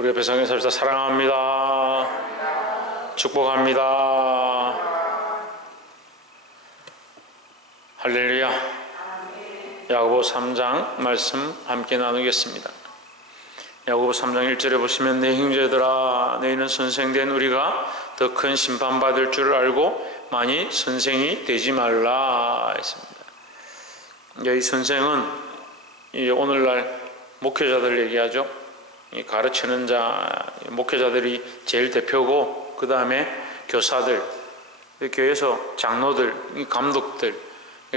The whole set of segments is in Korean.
우리 배성현 설사 사랑합니다. 축복합니다. 할렐루야. 야고보 3장 말씀 함께 나누겠습니다. 야고보 3장 1절에 보시면 내 형제들아 너희는 선생된 우리가 더 큰 심판받을 줄 알고 만일 선생이 되지 말라 했습니다. 이 선생은 오늘날 목회자들 얘기하죠. 가르치는 자, 목회자들이 제일 대표고 그 다음에 교사들, 교회에서 장로들, 감독들,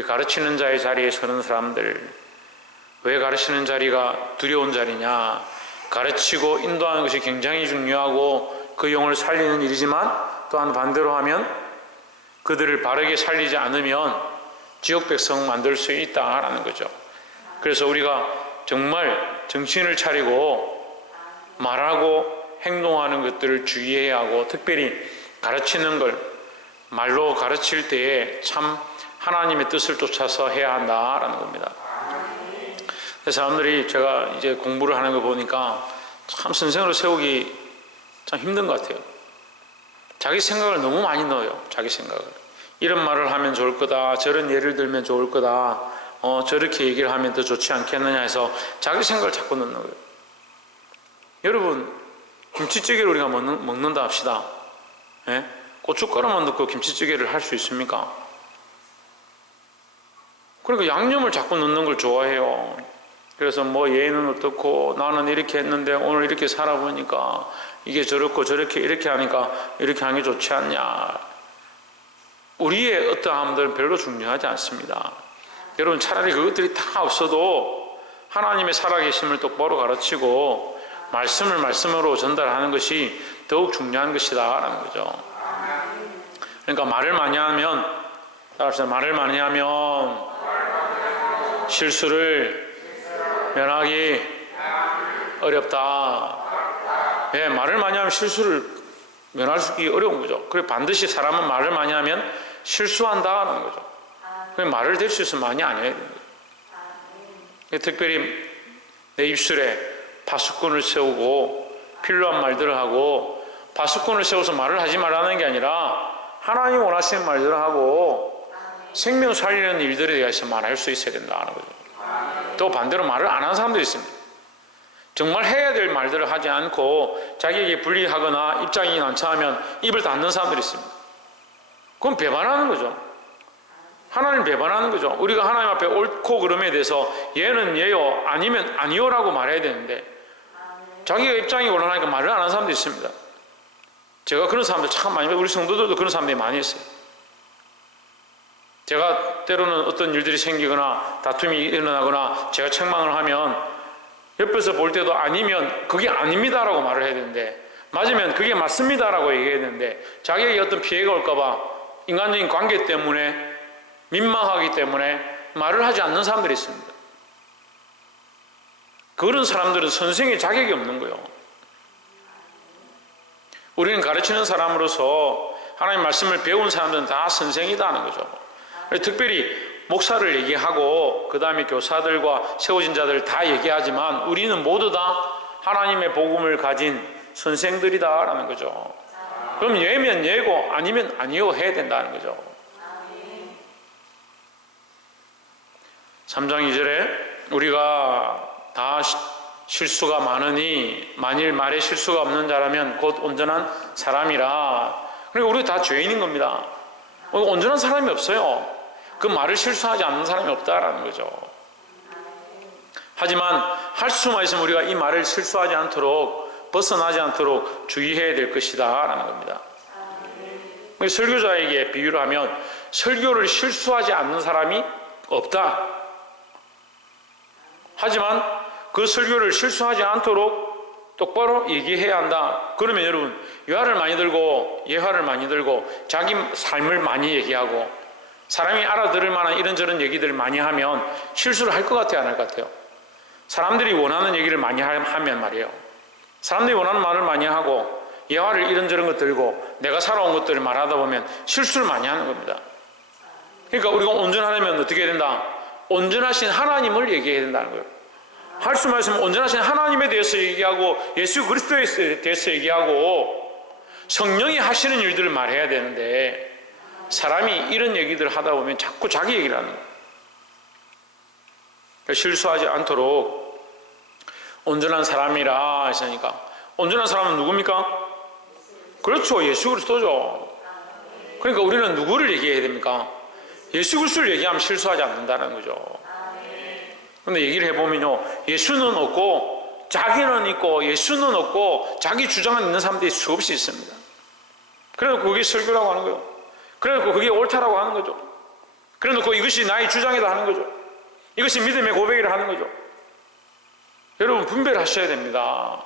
가르치는 자의 자리에 서는 사람들. 왜 가르치는 자리가 두려운 자리냐? 가르치고 인도하는 것이 굉장히 중요하고 그 영을 살리는 일이지만 또한 반대로 하면 그들을 바르게 살리지 않으면 지옥 백성 만들 수 있다라는 거죠. 그래서 우리가 정말 정신을 차리고 말하고 행동하는 것들을 주의해야 하고, 특별히 가르치는 걸 말로 가르칠 때에 참 하나님의 뜻을 쫓아서 해야 한다라는 겁니다. 사람들이 제가 이제 공부를 하는 거 보니까 참 선생으로 세우기 참 힘든 것 같아요. 자기 생각을 너무 많이 넣어요. 자기 생각을. 이런 말을 하면 좋을 거다, 저런 예를 들면 좋을 거다, 저렇게 얘기를 하면 더 좋지 않겠느냐 해서 자기 생각을 자꾸 넣는 거예요. 여러분, 김치찌개를 우리가 먹는다 합시다. 예? 고춧가루만 넣고 김치찌개를 할 수 있습니까? 그러니까 양념을 자꾸 넣는 걸 좋아해요. 그래서 뭐 얘는 어떻고 나는 이렇게 했는데 오늘 이렇게 살아보니까 이게 저렇고 저렇게 이렇게 하니까 이렇게 하는 게 좋지 않냐. 우리의 어떠함들은 별로 중요하지 않습니다. 여러분, 차라리 그것들이 다 없어도 하나님의 살아계심을 똑바로 가르치고 말씀을 말씀으로 전달하는 것이 더욱 중요한 것이다 라는 거죠. 그러니까 말을 많이 하면, 따라서 말을 많이 하면 실수를 면하기 어렵다. 예, 말을 많이 하면 실수를 면하기 어려운 거죠. 그리고 반드시 사람은 말을 많이 하면 실수한다는 거죠. 그래서 말을 될 수 있으면 많이 안 해야 되는 거죠. 특별히 내 입술에 파수꾼을 세우고 필요한 말들을 하고, 파수꾼을 세워서 말을 하지 말라는 게 아니라 하나님 원하시는 말들을 하고 생명 살리는 일들에 대해서 말할 수 있어야 된다는 거죠. 또 반대로 말을 안 하는 사람도 있습니다. 정말 해야 될 말들을 하지 않고 자기에게 불리하거나 입장이 난처하면 입을 닫는 사람들이 있습니다. 그건 배반하는 거죠. 하나님 배반하는 거죠. 우리가 하나님 앞에 옳고 그름에 대해서 얘는 얘요, 아니면 아니요라고 말해야 되는데 자기가 입장이 곤란하니까 말을 안 하는 사람도 있습니다. 제가 그런 사람들 참 많이, 우리 성도들도 그런 사람들이 많이 있어요. 제가 때로는 어떤 일들이 생기거나 다툼이 일어나거나 제가 책망을 하면 옆에서 볼 때도 아니면 그게 아닙니다라고 말을 해야 되는데, 맞으면 그게 맞습니다라고 얘기해야 되는데 자기에게 어떤 피해가 올까봐 인간적인 관계 때문에, 민망하기 때문에 말을 하지 않는 사람들이 있습니다. 그런 사람들은 선생의 자격이 없는 거예요. 우리는 가르치는 사람으로서 하나님 말씀을 배운 사람들은 다 선생이다 하는 거죠. 특별히 목사를 얘기하고 그 다음에 교사들과 세워진 자들 다 얘기하지만 우리는 모두 다 하나님의 복음을 가진 선생들이다 라는 거죠. 그럼 예면 예고 아니면 아니요 해야 된다는 거죠. 3장 2절에 우리가 다 실수가 많으니 만일 말에 실수가 없는 자라면 곧 온전한 사람이라. 그러니까 우리가 다 죄인인 겁니다. 온전한 사람이 없어요. 그 말을 실수하지 않는 사람이 없다라는 거죠. 하지만 할 수만 있으면 우리가 이 말을 실수하지 않도록, 벗어나지 않도록 주의해야 될 것이다 라는 겁니다. 설교자에게 비유를 하면 설교를 실수하지 않는 사람이 없다. 하지만 그 설교를 실수하지 않도록 똑바로 얘기해야 한다. 그러면 여러분, 예화를 많이 들고 자기 삶을 많이 얘기하고 사람이 알아들을 만한 이런저런 얘기들을 많이 하면 실수를 할 것 같아요, 안 할 것 같아요? 사람들이 원하는 얘기를 많이 하면 말이에요. 사람들이 원하는 말을 많이 하고 예화를 이런저런 것 들고 내가 살아온 것들을 말하다 보면 실수를 많이 하는 겁니다. 그러니까 우리가 온전하려면 어떻게 해야 된다? 온전하신 하나님을 얘기해야 된다는 거예요. 할 수 말씀 온전하신 하나님에 대해서 얘기하고 예수 그리스도에 대해서 얘기하고 성령이 하시는 일들을 말해야 되는데 사람이 이런 얘기들을 하다 보면 자꾸 자기 얘기를 하는 거예요. 그러니까 실수하지 않도록 온전한 사람이라 했으니까 온전한 사람은 누굽니까? 그렇죠. 예수 그리스도죠. 그러니까 우리는 누구를 얘기해야 됩니까? 예수 그리스도를 얘기하면 실수하지 않는다는 거죠. 그런데 얘기를 해보면요, 예수는 없고 자기는 있고 예수는 없고 자기 주장은 있는 사람들이 수없이 있습니다. 그래놓고 그게 설교라고 하는 거예요. 그래놓고 그게 옳다라고 하는 거죠. 그래놓고 이것이 나의 주장이다 하는 거죠. 이것이 믿음의 고백이라 하는 거죠. 여러분 분별하셔야 됩니다.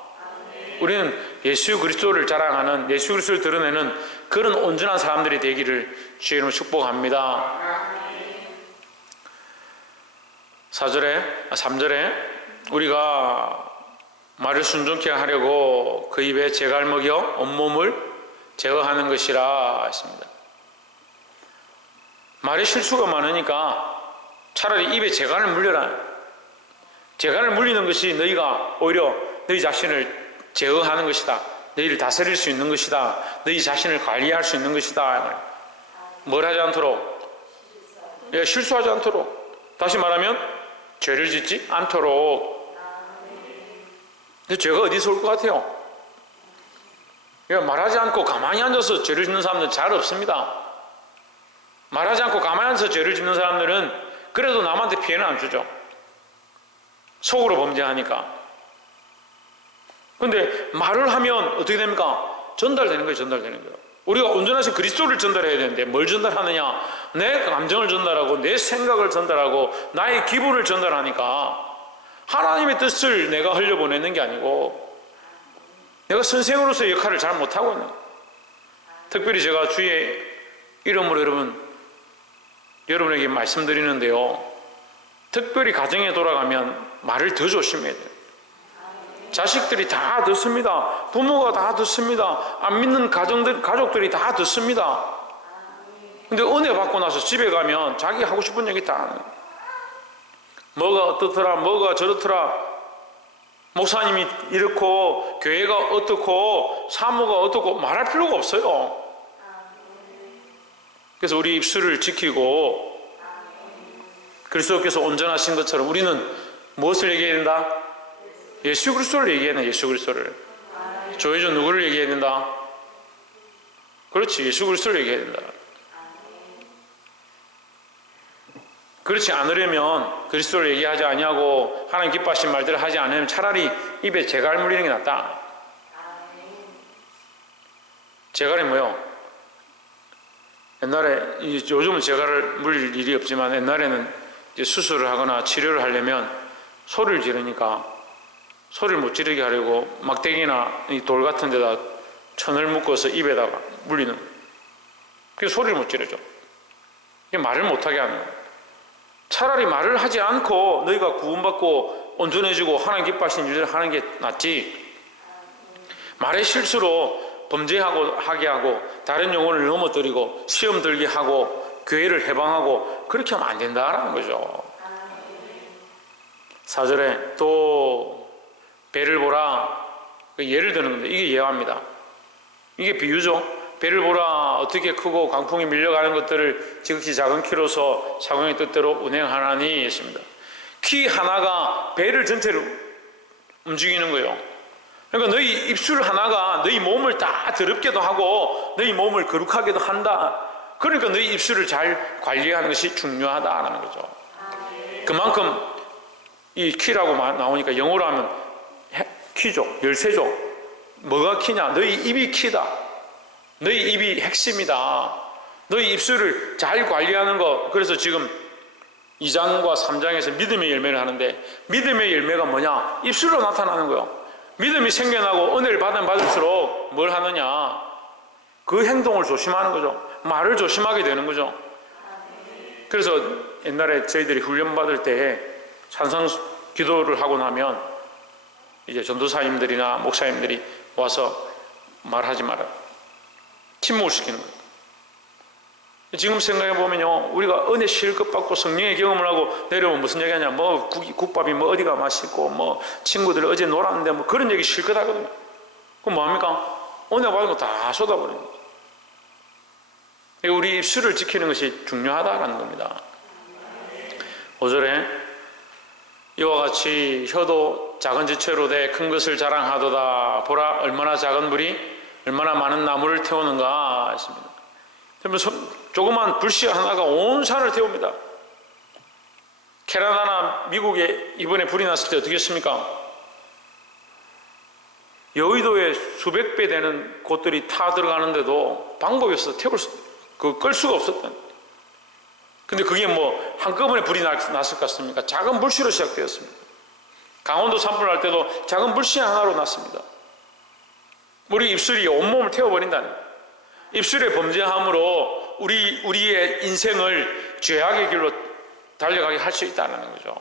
우리는 예수 그리스도를 자랑하는, 예수 그리스도를 드러내는 그런 온전한 사람들이 되기를 주의 이름으로 축복합니다. 3절에 우리가 말을 순종케 하려고 그 입에 재갈 먹여 온몸을 제어하는 것이라 했습니다. 말에 실수가 많으니까 차라리 입에 재갈을 물려라. 재갈을 물리는 것이 너희가 오히려 너희 자신을 제어하는 것이다. 너희를 다스릴 수 있는 것이다. 너희 자신을 관리할 수 있는 것이다. 뭘 하지 않도록? 실수하지 않도록. 다시 말하면 죄를 짓지 않도록. 근데 죄가 어디서 올 것 같아요? 말하지 않고 가만히 앉아서 죄를 짓는 사람들은 잘 없습니다. 말하지 않고 가만히 앉아서 죄를 짓는 사람들은 그래도 남한테 피해는 안 주죠. 속으로 범죄하니까. 근데 말을 하면 어떻게 됩니까? 전달되는 거예요. 전달되는 거예요. 우리가 온전하신 그리스도를 전달해야 되는데 뭘 전달하느냐? 내 감정을 전달하고 내 생각을 전달하고 나의 기분을 전달하니까 하나님의 뜻을 내가 흘려보내는 게 아니고 내가 선생으로서의 역할을 잘 못하고 있는 거예요. 특별히 제가 주의 이름으로 여러분에게 말씀드리는데요, 특별히 가정에 돌아가면 말을 더 조심해야 돼요. 자식들이 다 듣습니다. 부모가 다 듣습니다. 안 믿는 가족들이 다 듣습니다. 근데 은혜 받고 나서 집에 가면 자기 하고 싶은 얘기 다 하는 거예요. 뭐가 어떻더라, 뭐가 저렇더라, 목사님이 이렇고 교회가 어떻고 사모가 어떻고 말할 필요가 없어요. 그래서 우리 입술을 지키고 그리스도께서 온전하신 것처럼 우리는 무엇을 얘기해야 된다? 예수 그리스도를 얘기해야 된다. 예수 그리스도를. 조회전 누구를 얘기해야 된다? 그렇지, 예수 그리스도를 얘기해야 된다. 그렇지 않으려면 그리스도를 얘기하지 아니하고 하나님 기뻐하신 말들을 하지 않으면 차라리 입에 재갈 물리는 게 낫다. 재갈이 뭐요? 옛날에, 요즘은 재갈을 물릴 일이 없지만 옛날에는 이제 수술을 하거나 치료를 하려면 소리를 지르니까 소리를 못 지르게 하려고 막대기나 이 돌 같은 데다 천을 묶어서 입에다가 물리는 거예요. 그래서 소리를 못 지르죠. 이게 말을 못하게 하는 거예요. 차라리 말을 하지 않고 너희가 구원받고 온전해지고 하나님 기뻐하시는 일을 하는 게 낫지, 말의 실수로 범죄하게 하고 다른 영혼을 넘어뜨리고 시험 들게 하고 교회를 해방하고 그렇게 하면 안 된다라는 거죠. 4절에 또 배를 보라, 예를 드는 건데 이게 예화입니다. 이게 비유죠. 배를 보라, 어떻게 크고 강풍이 밀려가는 것들을 지극히 작은 키로서 사공의 뜻대로 운행하나니 했습니다. 키 하나가 배를 전체를 움직이는 거예요. 그러니까 너희 입술 하나가 너희 몸을 다 더럽게도 하고 너희 몸을 거룩하게도 한다. 그러니까 너희 입술을 잘 관리하는 것이 중요하다라는 거죠. 그만큼 이 키라고 나오니까 영어로 하면 키죠. 열쇠죠. 뭐가 키냐? 너희 입이 키다. 너희 입이 핵심이다. 너희 입술을 잘 관리하는 거. 그래서 지금 2장과 3장에서 믿음의 열매를 하는데 믿음의 열매가 뭐냐? 입술로 나타나는 거예요. 믿음이 생겨나고 은혜를 받을수록 뭘 하느냐? 그 행동을 조심하는 거죠. 말을 조심하게 되는 거죠. 그래서 옛날에 저희들이 훈련받을 때 찬성 기도를 하고 나면 이제 전도사님들이나 목사님들이 와서 말하지 마라, 침묵을 시키는 거예요. 지금 생각해 보면요, 우리가 은혜 실컷 받고 성령의 경험을 하고 내려오면 무슨 얘기하냐, 뭐 국밥이 뭐 어디가 맛있고 뭐 친구들 어제 놀았는데 뭐 그런 얘기 실컷 하거든요. 그럼 뭐합니까? 은혜 받은 거 다 쏟아버리는 거죠. 우리 입술을 지키는 것이 중요하다는 겁니다. 5절에 이와 같이 혀도 작은 지체로 돼 큰 것을 자랑하도다. 보라 얼마나 작은 불이 얼마나 많은 나무를 태우는가 했습니다. 조그만 불씨 하나가 온 산을 태웁니다. 캐나다나 미국에 이번에 불이 났을 때 어떻게 했습니까? 여의도에 수백 배 되는 곳들이 타 들어가는데도 방법이 없어서 끌 수가 없었다. 근데 그게 뭐 한꺼번에 불이 났을 것 같습니까? 작은 불씨로 시작되었습니다. 강원도 산불 날 때도 작은 불씨 하나로 났습니다. 우리 입술이 온몸을 태워버린다는 거예요. 입술의 범죄함으로 우리의 인생을 죄악의 길로 달려가게 할 수 있다는 거죠.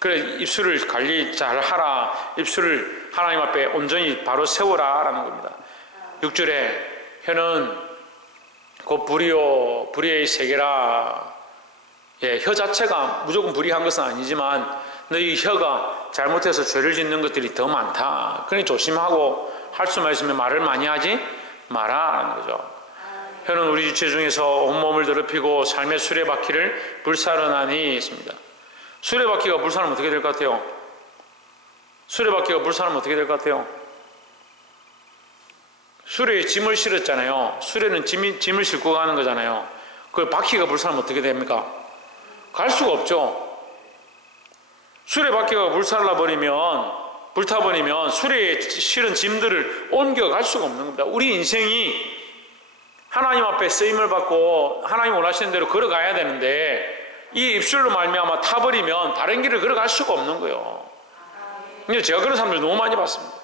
그래 입술을 관리 잘 하라. 입술을 하나님 앞에 온전히 바로 세워라 라는 겁니다. 6절에 혀는 곧 불이요 불의의 세계라. 혀 자체가 무조건 불의한 것은 아니지만 너희 혀가 잘못해서 죄를 짓는 것들이 더 많다. 그러니 조심하고 할 수만 있으면 말을 많이 하지 마라라는 거죠. 혀는 우리 주체 중에서 온몸을 더럽히고 삶의 수레바퀴를 불사르나니 있습니다. 수레바퀴가 불사르면 어떻게 될 것 같아요? 수레바퀴가 불사르면 어떻게 될 것 같아요? 수레에 짐을 실었잖아요. 수레는 짐을 싣고 가는 거잖아요. 그 바퀴가 불사르면 어떻게 됩니까? 갈 수가 없죠. 수레바퀴가 불타버리면 수레에 실은 짐들을 옮겨갈 수가 없는 겁니다. 우리 인생이 하나님 앞에 쓰임을 받고 하나님 원하시는 대로 걸어가야 되는데 이 입술로 말미암아 타버리면 다른 길을 걸어갈 수가 없는 거예요. 근데 제가 그런 사람들 너무 많이 봤습니다.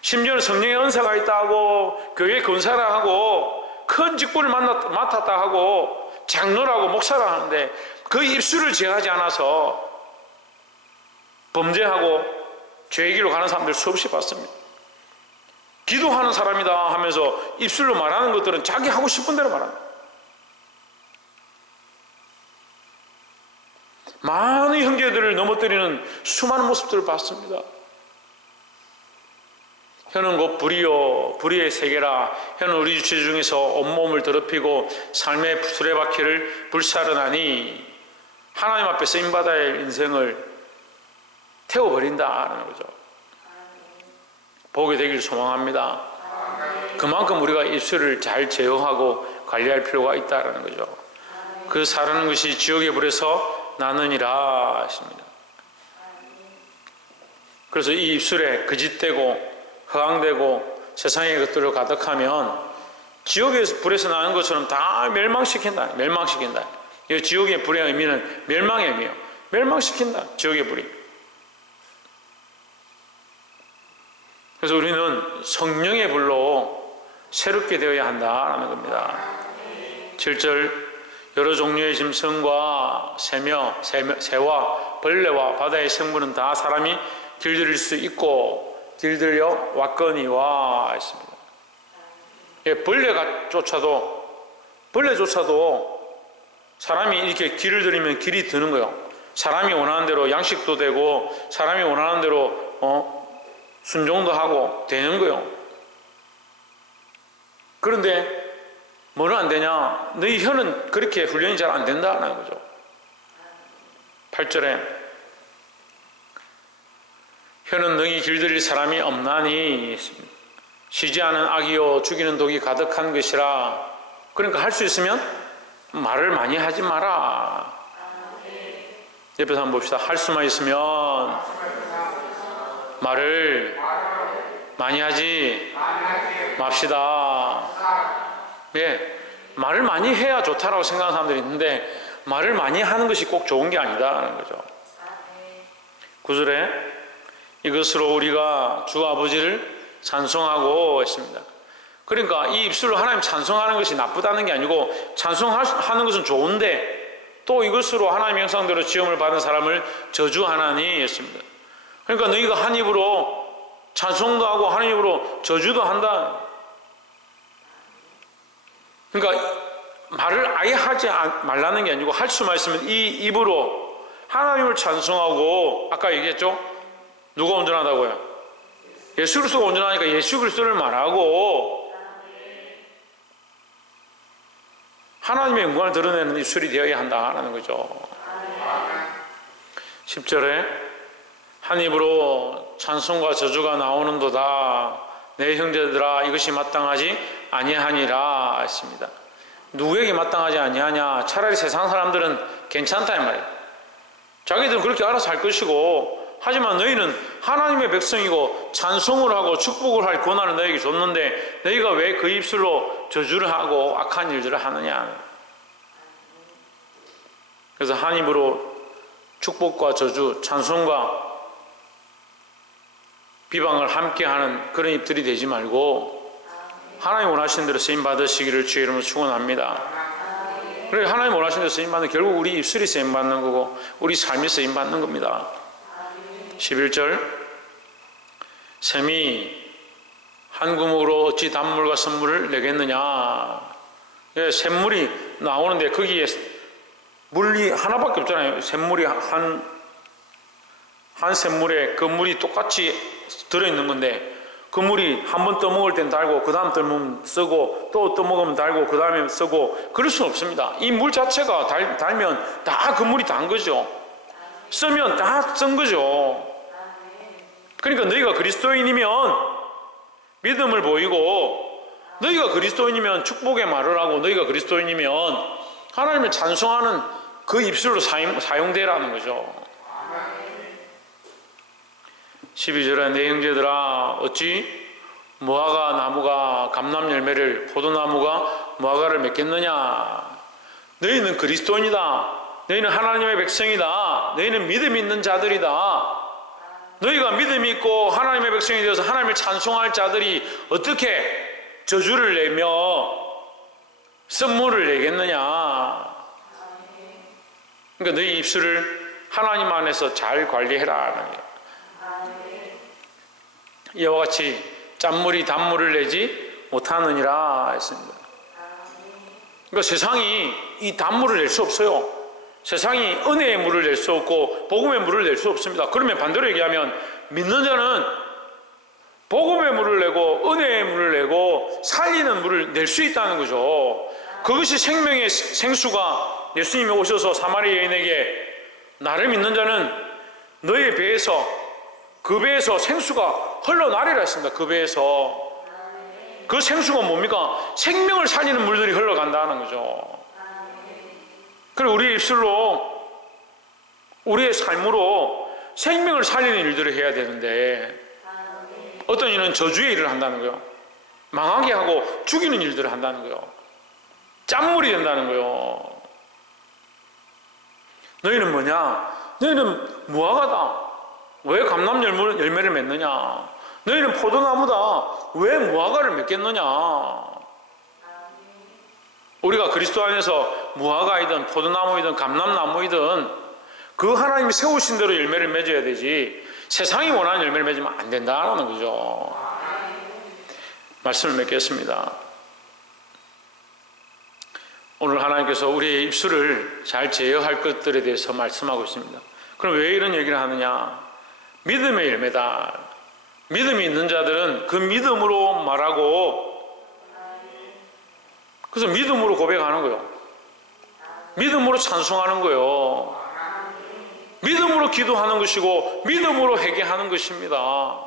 심지어는 성령의 은사가 있다고 교회 권사라 하고 큰 직분을 맡았다 하고 장로라고 목사라 하는데 그 입술을 제어하지 않아서 범죄하고 죄의 길로 가는 사람들 수없이 봤습니다. 기도하는 사람이다 하면서 입술로 말하는 것들은 자기 하고 싶은 대로 말합니다. 많은 형제들을 넘어뜨리는 수많은 모습들을 봤습니다. 혀는 곧 불이요 불의의 세계라. 혀는 우리 주체 중에서 온몸을 더럽히고 삶의 수레바퀴를 불사르나니 하나님 앞에 쓰임받아야 할 인생을 태워버린다는 거죠. 보게 되길 소망합니다. 그만큼 우리가 입술을 잘 제어하고 관리할 필요가 있다는 거죠. 그 사르는 것이 지옥의 불에서 나느니라 하십니다. 그래서 이 입술에 거짓되고 허황되고 세상의 것들을 가득하면 지옥의 불에서 나는 것처럼 다 멸망시킨다. 이 지옥의 불의 의미는 멸망의 의미예요. 멸망시킨다. 지옥의 불이. 그래서 우리는 성령의 불로 새롭게 되어야 한다라는 겁니다. 7절 여러 종류의 짐승과 새와 벌레와 바다의 생물은 다 사람이 길들일 수 있고 길들여 왔거니와 했습니다. 벌레조차도 사람이 이렇게 길을 들이면 길이 드는 거예요. 사람이 원하는 대로 양식도 되고 사람이 원하는 대로 순종도 하고 되는 거예요. 그런데 뭐는 안 되냐? 너희 혀는 그렇게 훈련이 잘 안 된다는 거죠. 8절에 혀는 능히 길들일 사람이 없나니 쉬지 않은 악이요 죽이는 독이 가득한 것이라. 그러니까 할 수 있으면 말을 많이 하지 마라. 옆에서 한번 봅시다. 할 수만 있으면 말을 많이 하지 맙시다. 말을 많이 해야 좋다라고 생각하는 사람들이 있는데 말을 많이 하는 것이 꼭 좋은 게 아니다라는 거죠. 9절에 이것으로 우리가 주 아버지를 찬송하고 했습니다. 그러니까 이 입술로 하나님 찬송하는 것이 나쁘다는 게 아니고 찬송하는 것은 좋은데 또 이것으로 하나님의 형상대로 지음을 받은 사람을 저주하나니 했습니다. 그러니까 너희가 한 입으로 찬송도 하고 한 입으로 저주도 한다. 그러니까 말을 아예 하지 말라는 게 아니고 할 수만 있으면 이 입으로 하나님을 찬송하고, 아까 얘기했죠? 누가 온전하다고요? 예수 그리스도가 온전하니까 예수 그리스도를 말하고 하나님의 영광을 드러내는 입술이 되어야 한다라는 거죠. 10절에 한 입으로 찬송과 저주가 나오는도다. 내 형제들아 이것이 마땅하지 아니하니라 했습니다. 누구에게 마땅하지 아니하냐? 차라리 세상 사람들은 괜찮다 이 말이에요. 자기들은 그렇게 알아서 할 것이고, 하지만 너희는 하나님의 백성이고 찬송을 하고 축복을 할 권한을 너희에게 줬는데 너희가 왜 그 입술로 저주를 하고 악한 일들을 하느냐. 그래서 한 입으로 축복과 저주, 찬송과 비방을 함께하는 그런 입들이 되지 말고 하나님 원하시는 대로 쓰임 받으시기를 주의 이름으로 축원합니다. 그래, 하나님 원하시는 대로 쓰임 받는, 결국 우리 입술이 쓰임 받는 거고 우리 삶이 쓰임 받는 겁니다. 11절, 샘이 한 구멍으로 어찌 단물과 선물을 내겠느냐. 샘물이 나오는데 거기에 물이 하나밖에 없잖아요. 샘물이 한 샘물에 그 물이 똑같이 들어있는 건데, 그 물이 한 번 떠먹을 땐 달고 그 다음 떠먹으면 쓰고 또 떠먹으면 달고 그 다음에 쓰고, 그럴 수는 없습니다. 이 물 자체가 달면 다 그 물이 단 거죠. 쓰면 다 쓴 거죠. 그러니까 너희가 그리스도인이면 믿음을 보이고, 너희가 그리스도인이면 축복의 말을 하고, 너희가 그리스도인이면 하나님을 찬송하는 그 입술로 사용되라는 거죠. 12절에 내 형제들아 어찌 무화과 나무가 감람 열매를, 포도나무가 무화과를 맺겠느냐. 너희는 그리스도인이다. 너희는 하나님의 백성이다. 너희는 믿음이 있는 자들이다. 너희가 믿음이 있고 하나님의 백성이 되어서 하나님을 찬송할 자들이 어떻게 저주를 내며 선물을 내겠느냐. 그러니까 너희 입술을 하나님 안에서 잘 관리해라. 이와 같이 짠물이 단물을 내지 못하느니라 했습니다. 그러니까 세상이 이 단물을 낼 수 없어요. 세상이 은혜의 물을 낼 수 없고 복음의 물을 낼 수 없습니다. 그러면 반대로 얘기하면 믿는 자는 복음의 물을 내고 은혜의 물을 내고 살리는 물을 낼 수 있다는 거죠. 그것이 생명의 생수가 예수님이 오셔서 사마리아 여인에게 나를 믿는 자는 너의 배에서, 그 배에서 생수가 흘러나리라 했습니다. 그 배에서. 그 생수가 뭡니까? 생명을 살리는 물들이 흘러간다는 거죠. 그리고 우리의 입술로, 우리의 삶으로 생명을 살리는 일들을 해야 되는데, 어떤 이는 저주의 일을 한다는 거예요. 망하게 하고 죽이는 일들을 한다는 거예요. 짠물이 된다는 거예요. 너희는 뭐냐? 너희는 무화과다. 왜 감람 열매를 맺느냐? 너희는 포도나무다. 왜 무화과를 맺겠느냐? 우리가 그리스도 안에서 무화과이든 포도나무이든 감람나무이든 그 하나님이 세우신 대로 열매를 맺어야 되지, 세상이 원하는 열매를 맺으면 안 된다는 거죠. 말씀을 맺겠습니다. 오늘 하나님께서 우리의 입술을 잘 제어할 것들에 대해서 말씀하고 있습니다. 그럼 왜 이런 얘기를 하느냐? 믿음의 열매다. 믿음이 있는 자들은 그 믿음으로 말하고, 그래서 믿음으로 고백하는 거예요. 믿음으로 찬송하는 거예요. 믿음으로 기도하는 것이고 믿음으로 회개하는 것입니다.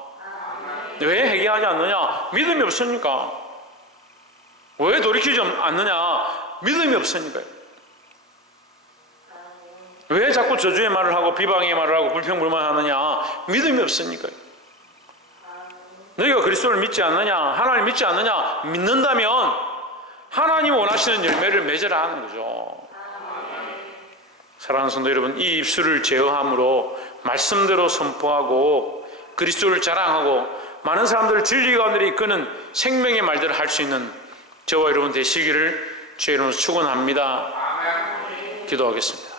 왜 회개하지 않느냐? 믿음이 없으니까. 왜 돌이키지 않느냐? 믿음이 없으니까요. 왜 자꾸 저주의 말을 하고 비방의 말을 하고 불평불만하느냐? 믿음이 없으니까요. 너희가 그리스도를 믿지 않느냐? 하나님 믿지 않느냐? 믿는다면 하나님 원하시는 열매를 맺으라 하는 거죠. 사랑하는 성도 여러분, 이 입술을 제어함으로 말씀대로 선포하고 그리스도를 자랑하고 많은 사람들을 진리 가운데 이끄는 생명의 말들을 할 수 있는 저와 여러분 되시기를 주의 이름으로 축원합니다. 기도하겠습니다.